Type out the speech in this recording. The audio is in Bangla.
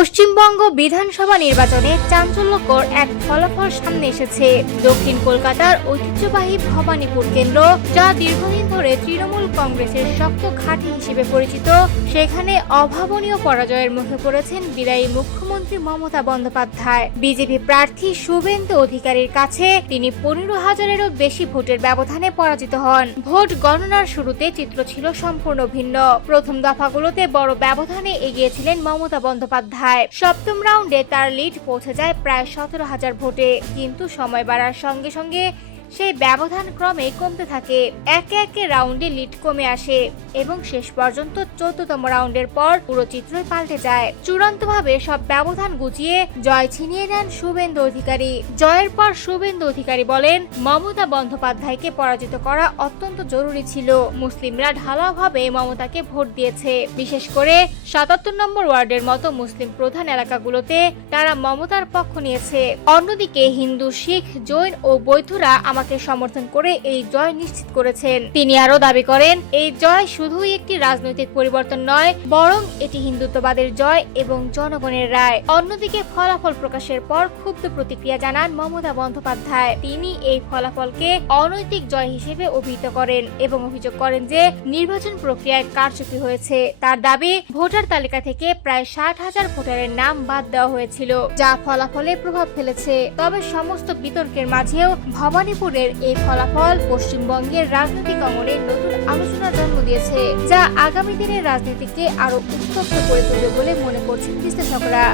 পশ্চিমবঙ্গ বিধানসভা নির্বাচনে চাঞ্চল্যকর এক ফলাফল সামনে এসেছে। দক্ষিণ কলকাতার ঐতিহ্যবাহী ভবানীপুর কেন্দ্র, যা দীর্ঘদিন ধরে তৃণমূল কংগ্রেসের শক্ত ঘাঁটি হিসেবে পরিচিত, সেখানে অভাবনীয় পরাজয়ের মুখে পড়েছেন বিদায়ী মুখ্যমন্ত্রী মমতা বন্দ্যোপাধ্যায়। বিজেপি প্রার্থী শুভেন্দু অধিকারীর কাছে তিনি 15,000-এরও বেশি ভোটের ব্যবধানে পরাজিত হন। ভোট গণনার শুরুতে চিত্র ছিল সম্পূর্ণ ভিন্ন। প্রথম দফাগুলোতে বড় ব্যবধানে এগিয়েছিলেন মমতা বন্দ্যোপাধ্যায়। সপ্তম রাউন্ডে তার লিড পৌঁছে যায় প্রায় 17,000 ভোটে, কিন্তু সময় বাড়ার সঙ্গে সঙ্গে সেই ব্যবধান ক্রমে কমতে থাকে। একে একে রাউন্ডে লিড কমে আসে এবং শেষ পর্যন্ত 14তম রাউন্ডের পর পুরো চিত্রই পাল্টে যায়। চূড়ান্তভাবে সব ব্যবধান গুছিয়ে জয় ছিনিয়ে নেন শুভেন্দু অধিকারী। জয়ের পর শুভেন্দু অধিকারী বলেন, মমতা বন্দ্যোপাধ্যায়কে পরাজিত করা অত্যন্ত জরুরি ছিল। মুসলিমরা ঢালাওভাবে মমতাকে ভোট দিয়েছে। বিশেষ করে 77 নম্বর ওয়ার্ডের মতো মুসলিম প্রধান এলাকাগুলোতে তারা মমতার পক্ষ নিয়েছে। অন্যদিকে হিন্দু, শিখ, জৈন ও বৌদ্ধরা আমাকে সমর্থন করে এই জয় নিশ্চিত করেছেন। তিনি আরো দাবি করেন, এই জয় শুধুই একটি রাজনৈতিক পরিবর্তন নয়, বরং এটি হিন্দুত্ববাদের জয় এবং জনগণের রায়। অন্যদিকে ফলাফল প্রকাশের পর ক্ষুব্ধ প্রতিক্রিয়া জানান মমতা বন্দ্যোপাধ্যায়। তিনি এই ফলাফলকে অনৈতিক জয় হিসেবে অভিহিত করেন এবং অভিযোগ করেন যে নির্বাচন প্রক্রিয়ায় কারচুপি হয়েছে। তার দাবি, ভোটার তালিকা থেকে প্রায় 60,000 ভোটারের নাম বাদ দেওয়া হয়েছিল, যা ফলাফলে প্রভাব ফেলেছে। তবে সমস্ত বিতর্কের মাঝেও ভবানীপুরের এই ফলাফল পশ্চিমবঙ্গের রাজনৈতিক অঙ্গনে নতুন আলোচনার জন্ম দিয়েছে, যা আগামী দিনের রাজনীতিকে আরো উত্তপ্ত করে তুলবে বলে মনে করছেন বিশ্লেষকরা।